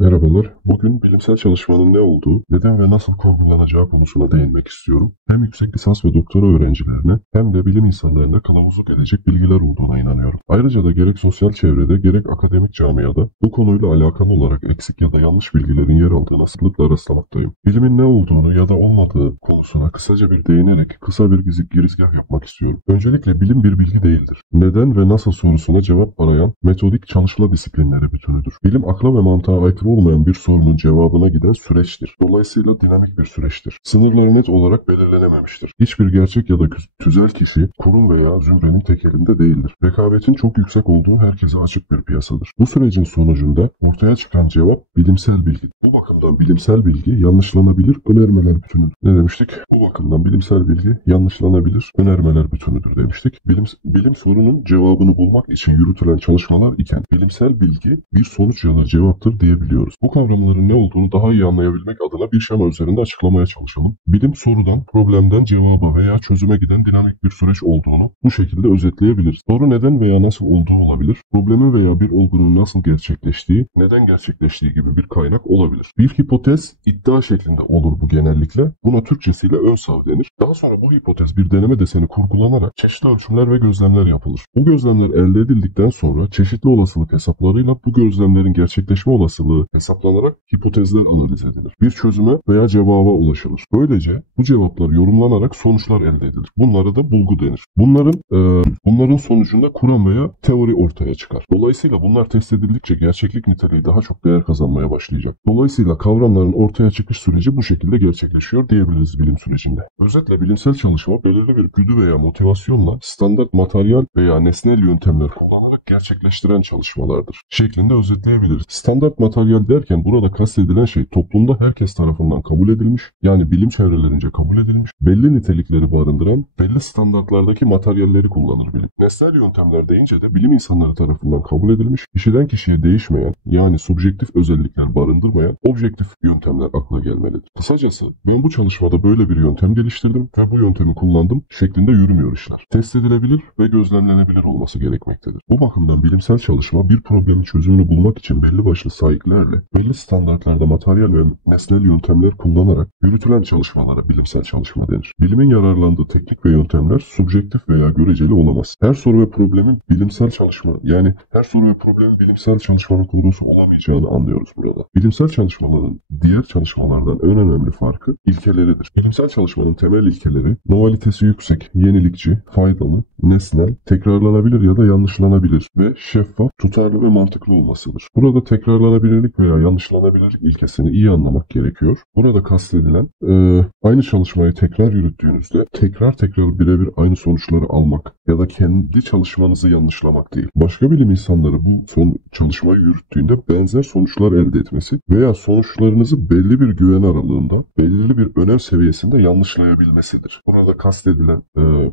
Merhabalar. Bugün bilimsel çalışmanın ne olduğu, neden ve nasıl kurgulanacağı konusuna değinmek istiyorum. Hem yüksek lisans ve doktora öğrencilerine hem de bilim insanlarına kılavuzluk edecek bilgiler olduğuna inanıyorum. Ayrıca da gerek sosyal çevrede gerek akademik camiada bu konuyla alakalı olarak eksik ya da yanlış bilgilerin yer aldığına sıklıkla rastlamaktayım. Bilimin ne olduğunu ya da olmadığı konusuna kısaca bir değinerek kısa bir girizgah yapmak istiyorum. Öncelikle bilim bir bilgi değildir. Neden ve nasıl sorusuna cevap arayan metodik çalışma disiplinleri bütünüdür. Bilim akla ve mantığa aykırı olmayan bir sorunun cevabına giden süreçtir. Dolayısıyla dinamik bir süreçtir. Sınırları net olarak belirlenememiştir. Hiçbir gerçek ya da tüzel kişi, kurum veya zümrenin tekelinde değildir. Rekabetin çok yüksek olduğu herkese açık bir piyasadır. Bu sürecin sonucunda ortaya çıkan cevap bilimsel bilgi. Bu bakımdan bilimsel bilgi yanlışlanabilir önermeler bütünüdür. Ne demiştik? Bu bakımdan bilimsel bilgi yanlışlanabilir önermeler bütünüdür demiştik. Bilim sorunun cevabını bulmak için yürütülen çalışmalar iken bilimsel bilgi bir sonuç ya da cevaptır diyebiliyoruz. Bu kavramların ne olduğunu daha iyi anlayabilmek adına bir şema üzerinde açıklamaya çalışalım. Bilim sorudan, problemden cevaba veya çözüme giden dinamik bir süreç olduğunu bu şekilde özetleyebiliriz. Soru neden veya nasıl olduğu olabilir. Problemi veya bir olgunun nasıl gerçekleştiği, neden gerçekleştiği gibi bir kaynak olabilir. Bir hipotez iddia şeklinde olur bu genellikle. Buna Türkçesiyle ön sav denir. Daha sonra bu hipotez bir deneme deseni kurgulanarak çeşitli ölçümler ve gözlemler yapılır. Bu gözlemler elde edildikten sonra çeşitli olasılık hesaplarıyla bu gözlemlerin gerçekleşme olasılığı hesaplanarak hipotezler analiz edilir. Bir çözüme veya cevaba ulaşılır. Böylece bu cevaplar yorumlanarak sonuçlar elde edilir. Bunlara da bulgu denir. Bunların sonucunda kuram veya teori ortaya çıkar. Dolayısıyla bunlar test edildikçe gerçeklik niteliği daha çok değer kazanmaya başlayacak. Dolayısıyla kavramların ortaya çıkış süreci bu şekilde gerçekleşiyor diyebiliriz bilim sürecinde. Özetle bilimsel çalışma belirli bir güdü veya motivasyonla standart materyal veya nesnel yöntemler kullanarak gerçekleştiren çalışmalardır şeklinde özetleyebiliriz. Standart materyal derken burada kastedilen şey toplumda herkes tarafından kabul edilmiş, yani bilim çevrelerince kabul edilmiş, belli nitelikleri barındıran, belli standartlardaki materyalleri kullanır bilim. Nesnel yöntemler deyince de bilim insanları tarafından kabul edilmiş, kişiden kişiye değişmeyen, yani subjektif özellikler barındırmayan objektif yöntemler akla gelmelidir. Kısacası ben bu çalışmada böyle bir yöntem geliştirdim ve bu yöntemi kullandım şeklinde yürümüyor işler. Test edilebilir ve gözlemlenebilir olması gerekmektedir. Bu bakımdan bilimsel çalışma bir problemin çözümünü bulmak için belli başlı sahiplerle, belli standartlarda materyal ve nesnel yöntemler kullanarak yürütülen çalışmalara bilimsel çalışma denir. Bilimin yararlandığı teknik ve yöntemler subjektif veya göreceli olamaz. Her soru ve problemin bilimsel çalışmanın konusu olamayacağını anlıyoruz burada. Bilimsel çalışmaların diğer çalışmalardan en önemli farkı ilkeleridir. Bilimsel çalışmanın temel ilkeleri novalitesi yüksek, yenilikçi, faydalı, nesnel, tekrarlanabilir ya da yanlışlanabilir ve şeffaf, tutarlı ve mantıklı olmasıdır. Burada tekrarlanabilirlik veya yanlışlanabilir ilkesini iyi anlamak gerekiyor. Burada kastedilen aynı çalışmayı tekrar yürüttüğünüzde tekrar birebir aynı sonuçları almak ya da kendi çalışmanızı yanlışlamak değil. Başka bilim insanları bu çalışmayı yürüttüğünde benzer sonuçlar elde etmesi veya sonuçlarınızı belli bir güven aralığında, belirli bir önem seviyesinde yanlışlayabilmesidir. Burada kastedilen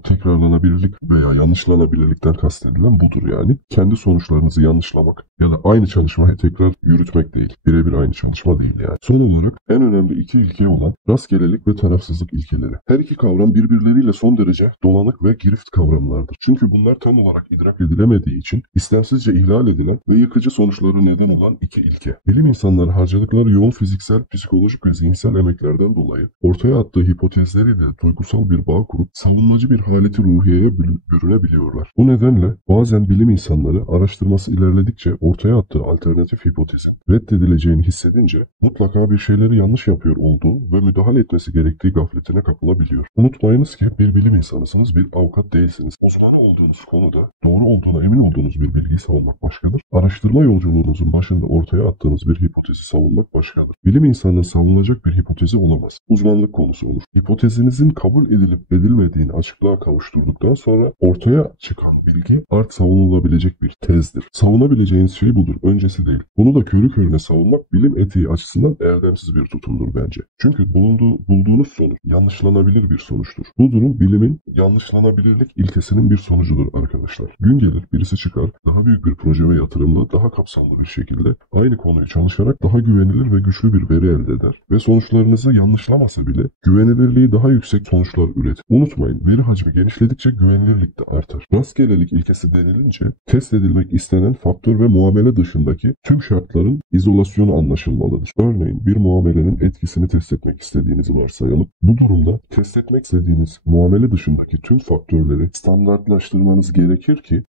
tekrarlanabilirlik veya yanlışlanabilirlikten kastedilen budur yani. Kendi sonuçlarınızı yanlışlamak ya da aynı çalışmayı tekrar yürütmek değil. Birebir aynı çalışma değil yani. Son olarak en önemli iki ilke olan rastgelelik ve tarafsızlık ilkeleri. Her iki kavram birbirleriyle son derece dolanık ve girift kavramlardır. Çünkü bunlar tam olarak idrak edilemediği için istemsizce ihlal edilen ve yıkıcı sonuçları neden olan iki ilke. Bilim insanları harcadıkları yoğun fiziksel, psikolojik ve zihinsel emeklerden dolayı ortaya attığı hipotezleriyle duygusal bir bağ kurup savunmacı bir haleti ruhiyeye bürünebiliyorlar. Bu nedenle bazen bilim insanları araştırması ilerledikçe ortaya attığı alternatif hipotezin reddedileceğini hissedince mutlaka bir şeyleri yanlış yapıyor olduğu ve müdahale etmesi gerektiği gafletine kapılabiliyor. Unutmayınız ki bir bilim insanısınız, bir avukat değilsiniz. Uzmanı olduğunuz konuda doğru olduğuna emin olduğunuz bir bilgiyi savunmak başkadır. Araştırma yolculuğunuzun başında ortaya attığınız bir hipotezi savunmak başkadır. Bilim insanının savunulacak bir hipotezi olamaz. Uzmanlık konusu olur. Hipotezinizin kabul edilip edilmediğini açıklığa kavuşturduktan sonra ortaya çıkan bilgi artık savunulabilecek bir tezdir. Savunabileceğiniz şey budur, öncesi değil. Bunu da körü körüne savunmak bilim etiği açısından erdemsiz bir tutumdur bence. Çünkü bulduğunuz sonuç yanlışlanabilir bir sonuçtur. Bu durum bilimin yanlışlanabilirlik ilkesinin verilerin bir sonucudur arkadaşlar. Gün gelir birisi çıkar, daha büyük bir proje ve yatırımla daha kapsamlı bir şekilde aynı konuyu çalışarak daha güvenilir ve güçlü bir veri elde eder ve sonuçlarınızı yanlışlamasa bile güvenilirliği daha yüksek sonuçlar üretir. Unutmayın, veri hacmi genişledikçe güvenilirlik de artar. Rastgelelik ilkesi denilince test edilmek istenen faktör ve muamele dışındaki tüm şartların izolasyonu anlaşılmalıdır. Örneğin bir muamelenin etkisini test etmek istediğinizi varsayalım. Bu durumda test etmek istediğiniz muamele dışındaki tüm faktörleri standartlaştırmanız gerekir ki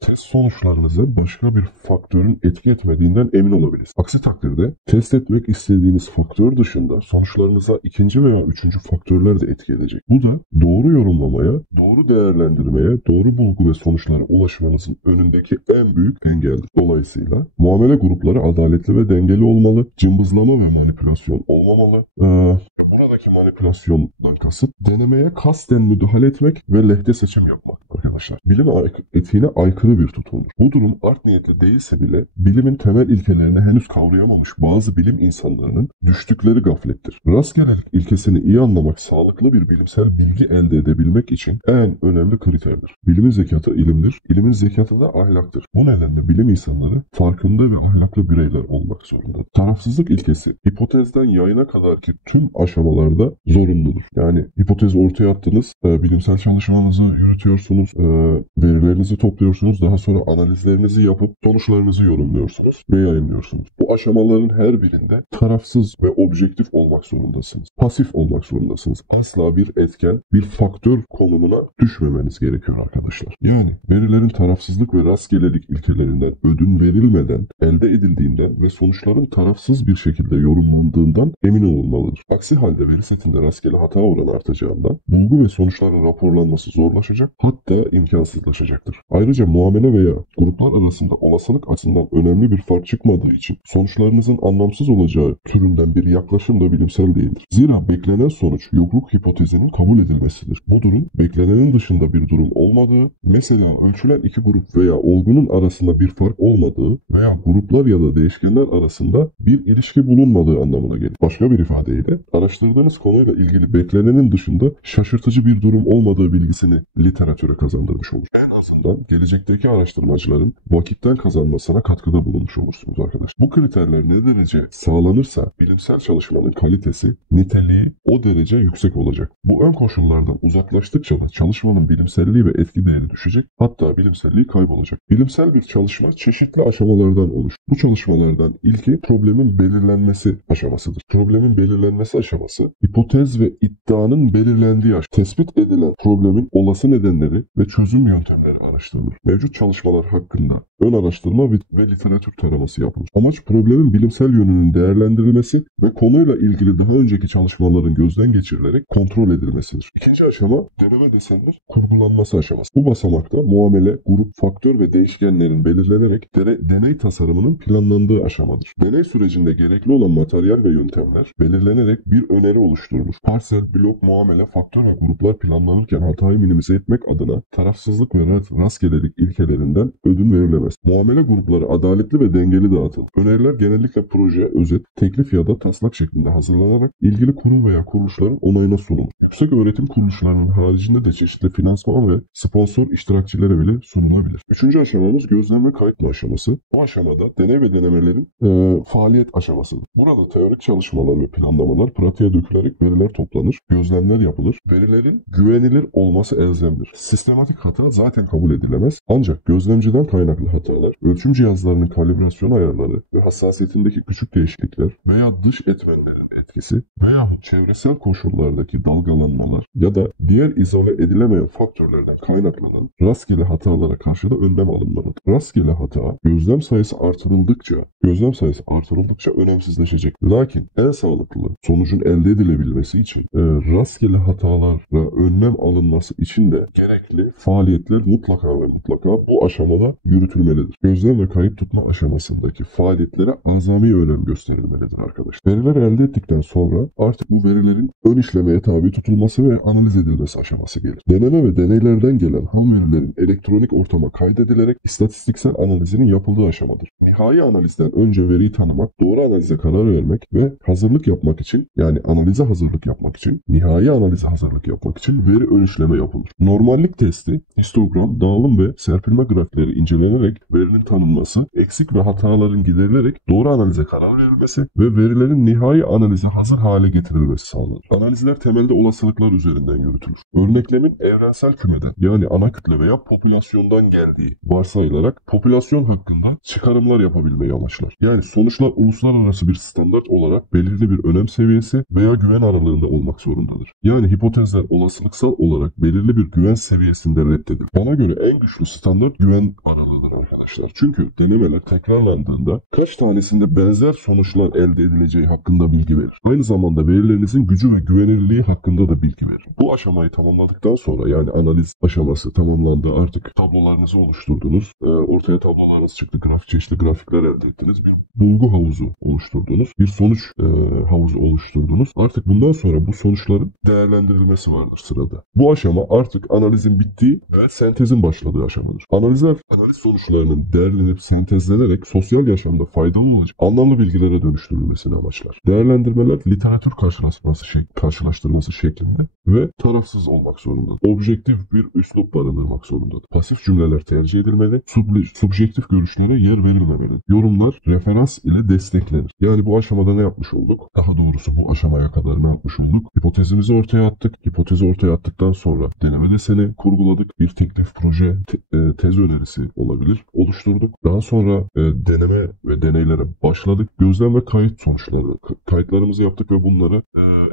test sonuçlarınıza başka bir faktörün etki etmediğinden emin olabilirsiniz. Aksi takdirde test etmek istediğiniz faktör dışında sonuçlarınıza ikinci veya üçüncü faktörler de etki edecek. Bu da doğru yorumlamaya, doğru değerlendirmeye, doğru bulgu ve sonuçlara ulaşmanızın önündeki en büyük engeldir. Dolayısıyla muamele grupları adaletli ve dengeli olmalı, cımbızlama ve manipülasyon olmamalı. Buradaki manipülasyondan kasıt denemeye kasten müdahale etmek ve lehte seçim yapmak arkadaşlar. Bilim etiğine aykırı bir tutumdur. Bu durum art niyetli değilse bile bilimin temel ilkelerini henüz kavrayamamış bazı bilim insanlarının düştükleri gaflettir. Rastgelelik ilkesini iyi anlamak sağlıklı bir bilimsel bilgi elde edebilmek için en önemli kriterdir. Bilimin zekatı ilimdir, ilimin zekatı da ahlaktır. Bu nedenle bilim insanları farkında ve ahlaklı bireyler olmak zorundadır. Tarafsızlık ilkesi hipotezden yayına kadarki tüm aşamalarda zorunludur. Yani hipotezi ortaya attınız, bilimsel çalışmanızı yürütüyorsunuz, verilerinizi topluyorsunuz, daha sonra analizlerinizi yapıp sonuçlarınızı yorumluyorsunuz ve yayınlıyorsunuz. Bu aşamaların her birinde tarafsız ve objektif olmak zorundasınız. Pasif olmak zorundasınız. Asla bir etken, bir faktör konumuna düşmemeniz gerekiyor arkadaşlar. Yani verilerin tarafsızlık ve rastgelelik ilkelerinden ödün verilmeden elde edildiğinden ve sonuçların tarafsız bir şekilde yorumlandığından emin olunmalıdır. Aksi halde veri setinde rastgele hata oranı artacağından bulgu ve sonuçların raporlanması zorlaşacak, hatta imkansızlaşacaktır. Ayrıca muamele veya gruplar arasında olasılık açısından önemli bir fark çıkmadığı için sonuçlarınızın anlamsız olacağı türünden bir yaklaşım da bilimsel değildir. Zira beklenen sonuç yokluk hipotezinin kabul edilmesidir. Bu durum beklenenin dışında bir durum olmadığı, mesela ölçülen iki grup veya olgunun arasında bir fark olmadığı veya gruplar ya da değişkenler arasında bir ilişki bulunmadığı anlamına gelir. Başka bir ifadeyle araştırdığınız konuyla ilgili beklenenin dışında şaşırtıcı bir durum olmadığı bilgisini literatüre kazandırmış olur. En azından gelecekteki araştırmacıların vakitten kazanmasına katkıda bulunmuş olursunuz arkadaşlar. Bu kriterler ne derece sağlanırsa bilimsel çalışmanın kalitesi, niteliği o derece yüksek olacak. Bu ön koşullardan uzaklaştıkça da çalışmanın bilimselliği ve etki değeri düşecek, hatta bilimselliği kaybolacak. Bilimsel bir çalışma çeşitli aşamalardan oluşur. Bu çalışmalardan ilki problemin belirlenmesi aşamasıdır. Problemin belirlenmesi aşaması, hipotez ve iddianın belirlendiği tespit edilen problemin olası nedenleri ve çözüm yöntemleri araştırılır. Mevcut çalışmalar hakkında ön araştırma ve literatür taraması yapılır. Amaç problemin bilimsel yönünün değerlendirilmesi ve konuyla ilgili daha önceki çalışmaların gözden geçirilerek kontrol edilmesidir. İkinci aşama deneme desenler kurgulanması aşaması. Bu basamakta muamele, grup, faktör ve değişkenlerin belirlenerek deney tasarımının planlandığı aşamadır. Deney sürecinde gerekli olan materyal ve yöntemler belirlenerek bir öneri oluşturulur. Parsel, blok, muamele, faktör ve gruplar planlanırken hatayı minimize etmek adına tarafsızlık ve rastgelelik ilkelerinden ödün verilemez. Muamele grupları adaletli ve dengeli dağıtılır. Öneriler genellikle proje, özet, teklif ya da taslak şeklinde hazırlanarak ilgili kurum veya kuruluşların onayına sunulur. Yüksek öğretim kuruluşlarının haricinde de çeşitli finansman ve sponsor iştirakçilere bile sunulabilir. Üçüncü aşamamız gözlem ve kayıt aşaması. Bu aşamada deney ve denemelerin faaliyet aşamasıdır. Burada teorik çalışmalar ve planlamalar pratiğe dökülerek veriler toplanır, gözlemler yapılır. Verilerin güvenilir olması elzemdir. Sistematik hata zaten kabul edilemez. Ancak gözlemciden kaynaklı hatalar, ölçüm cihazlarının kalibrasyon ayarları ve hassasiyetindeki küçük değişiklikler veya dış etmenlerin etkisi veya çevresel koşullardaki dalgalanmalar ya da diğer izole edilemeyen faktörlerden kaynaklanan rastgele hatalara karşı da önlem alınmalıdır. Rastgele hata gözlem sayısı artırıldıkça önemsizleşecek. Lakin en sağlıklı sonucun elde edilebilmesi için rastgele hatalara önlem alınması için de gerekli faaliyetler mutlaka ve mutlaka bu aşamada yürütülmelidir. Gözlem ve kayıt tutma aşamasındaki faaliyetlere azami önem gösterilmelidir arkadaşlar. Veriler elde ettikten sonra artık bu verilerin ön işlemeye tabi tutulması ve analiz edilmesi aşaması gelir. Deneme ve deneylerden gelen ham verilerin elektronik ortama kaydedilerek istatistiksel analizinin yapıldığı aşamadır. Nihai analizden önce veriyi tanımak, doğru analize karar vermek ve hazırlık yapmak için, yani analize hazırlık yapmak için, nihai analize hazırlık yapmak için veri ön işleme yapılır. Normallik testi, histogram, dağılım ve serpilme grafikleri incelenerek verinin tanınması, eksik ve hataların giderilerek doğru analize karar verilmesi ve verilerin nihai analize hazır hale getirilmesi sağlanır. Analizler temelde olasılıklar üzerinden yürütülür. Örneklemin evrensel kümeden, yani ana kütle veya popülasyondan geldiği varsayılarak popülasyon hakkında çıkarımlar yapabilmeyi amaçlar. Yani sonuçlar uluslararası bir standart olarak belirli bir önem seviyesi veya güven aralığında olmak zorundadır. Yani hipotezler olasılıksal olarak belirli bir güven seviyesinde reddedilir. Bana göre en güçlü standart güven aralığıdır arkadaşlar. Çünkü denemeler tekrarlandığında kaç tanesinde benzer sonuçlar elde edileceği hakkında bilgi verir. Aynı zamanda verilerinizin gücü ve güvenilirliği hakkında da bilgi verir. Bu aşamayı tamamladıktan sonra, yani analiz aşaması tamamlandı, artık tablolarınızı oluşturdunuz, ortaya tablolarınız çıktı, çeşitli grafikler elde ettiniz, bir bulgu havuzu oluşturdunuz, bir sonuç havuzu oluşturdunuz. Artık bundan sonra bu sonuçların değerlendirilmesi vardır sırada. Bu aşama artık analizin bittiği ve sentezin başladığı aşamadır. Analiz sonuçlarının derlenip sentezlenerek sosyal yaşamda faydalı olacak anlamlı bilgilere dönüştürülmesini amaçlar. Değerlendirmeler literatür karşılaştırması şeklinde ve tarafsız olmak zorundadır. Objektif bir üslup barındırmak zorundadır. Pasif cümleler tercih edilmeli, subjektif görüşlere yer verilmemeli. Yorumlar referans ile desteklenir. Yani bu aşamada ne yapmış olduk? Daha doğrusu bu aşamaya kadar ne yapmış olduk? Hipotezimizi ortaya attık. Hipotezi ortaya attıktan sonra deneme deseni kurguladık. Bir teklif, proje, tez önerisi olabilir. Oluşturduk. Daha sonra deneme ve deneylere başladık. Gözlem ve kayıtlarımızı yaptık ve bunları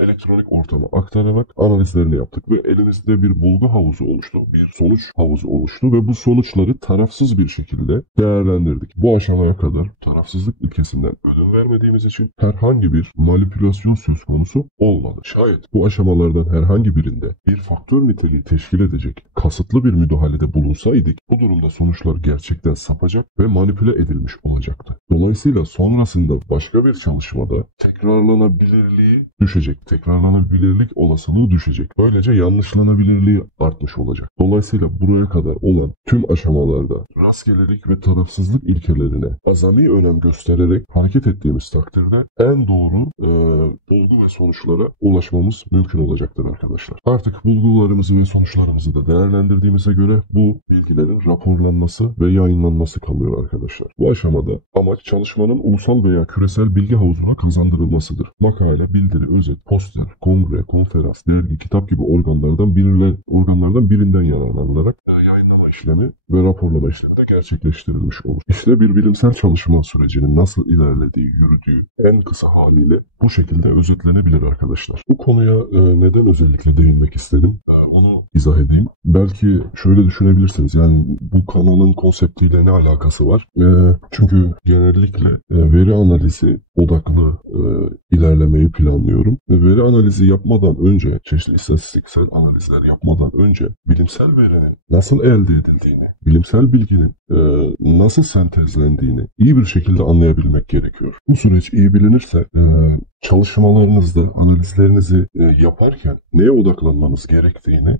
elektronik ortama aktararak analizlerini yaptık ve elimizde bir bulgu havuzu oluştu. Bir sonuç havuzu oluştu ve bu sonuçları tarafsız bir şekilde değerlendirdik. Bu aşamaya kadar tarafsızlık ilkesinden ödün vermediğimiz için herhangi bir manipülasyon söz konusu olmadı. Şayet bu aşamalardan herhangi birinde bir faktör niteliği teşkil edecek kasıtlı bir müdahalede bulunsaydık, bu durumda sonuçlar gerçekten sapacak ve manipüle edilmiş olacaktı. Dolayısıyla sonrasında başka bir çalışmada tekrarlanabilirliği düşecek. Tekrarlanabilirlik olasılığı düşecek. Böylece yanlışlanabilirliği artmış olacak. Dolayısıyla buraya kadar olan tüm aşamalarda rastgelelik ve tarafsızlık ilkelerine azami önem göstererek hareket ettiğimiz takdirde en doğru bulgu ve sonuçlara ulaşmamız mümkün olacaktır arkadaşlar. Artık bulgularımızı ve sonuçlarımızı da değerlendirdiğimize göre bu bilgilerin raporlanması ve yayınlanması kalıyor arkadaşlar. Bu aşamada amaç çalışmanın ulusal veya küresel bilgi havuzuna kazandırılmasıdır. Makale, bildiri, özet, poster, kongre, konferans, dergi, kitap gibi organlardan birinden yararlanılarak yayınlama işlemi ve raporlama işlemi de gerçekleştirilmiş olur. İşte bir bilimsel çalışma sürecinin nasıl ilerlediği, yürüdüğü en kısa haliyle bu şekilde özetlenebilir arkadaşlar. Bu konuya neden özellikle değinmek istedim? Onu izah edeyim. Belki şöyle düşünebilirsiniz. Yani bu kanalın konseptiyle ne alakası var? Çünkü genellikle veri analizi odaklı ilerlemeyi planlıyorum. Veri analizi yapmadan önce, çeşitli istatistiksel analizler yapmadan önce bilimsel verinin nasıl elde edildiğini, bilimsel bilginin nasıl sentezlendiğini iyi bir şekilde anlayabilmek gerekiyor. Bu süreç iyi bilinirse çalışmalarınızda analizlerinizi yaparken neye odaklanmanız gerektiğini,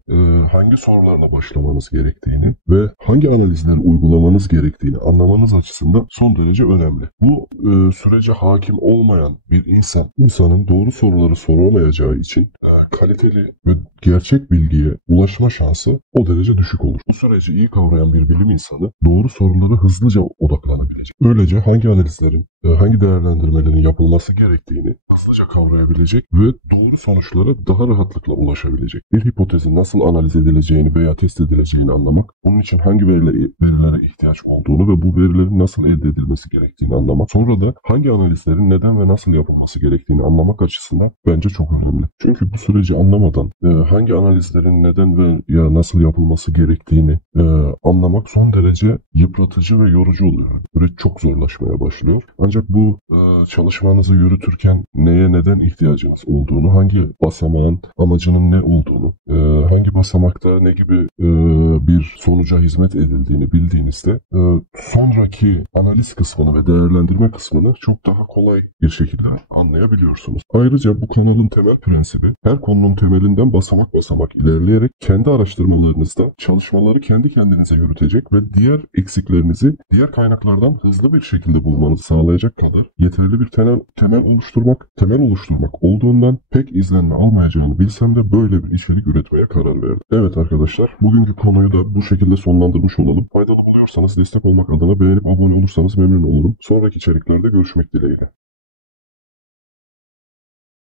hangi sorularla başlamanız gerektiğini ve hangi analizleri uygulamanız gerektiğini anlamanız açısından son derece önemli. Bu sürece hakim olmayan bir insanın doğru soruları soramayacağı için kaliteli ve gerçek bilgiye ulaşma şansı o derece düşük olur. Bu süreci iyi kavrayan bir bilim insanı doğru sorulara hızlıca odaklanabilecek. Böylece hangi analizlerin, hangi değerlendirmelerin yapılması gerektiğini hızlıca kavrayabilecek ve doğru sonuçlara daha rahatlıkla ulaşabilecek. Bir hipotezin nasıl analiz edileceğini veya test edileceğini anlamak, bunun için hangi verilere ihtiyaç olduğunu ve bu verilerin nasıl elde edilmesi gerektiğini anlamak, sonra da hangi analizlerin neden ve nasıl yapılması gerektiğini anlamak açısından bence çok önemli. Çünkü bu süreci anlamadan hangi analizlerin neden ve ya nasıl yapılması gerektiğini anlamak son derece yıpratıcı ve yorucu oluyor. Süreç çok zorlaşmaya başlıyor. Ancak bu çalışmanızı yürütürken neye neden ihtiyacınız olduğunu, hangi basamağın amacının ne olduğunu, hangi basamakta ne gibi bir sonuca hizmet edildiğini bildiğinizde sonraki analiz kısmını ve değerlendirme kısmını çok daha kolay bir şekilde anlayabiliyorsunuz. Ayrıca bu kanalın temel prensibi her konunun temelinden basamak basamak ilerleyerek kendi araştırmalarınızda çalışmaları kendi kendinize yürütecek ve diğer eksiklerinizi diğer kaynaklardan hızlı bir şekilde bulmanızı sağlayacak kadar yeterli bir temel oluşturmak olduğundan pek izlenme almayacağını bilsem de böyle bir içerik üretmeye karar verdim. Evet arkadaşlar, bugünkü konuyu da bu şekilde sonlandırmış olalım. Faydalı buluyorsanız destek olmak adına beğenip abone olursanız memnun olurum. Sonraki içeriklerde görüşmek dileğiyle.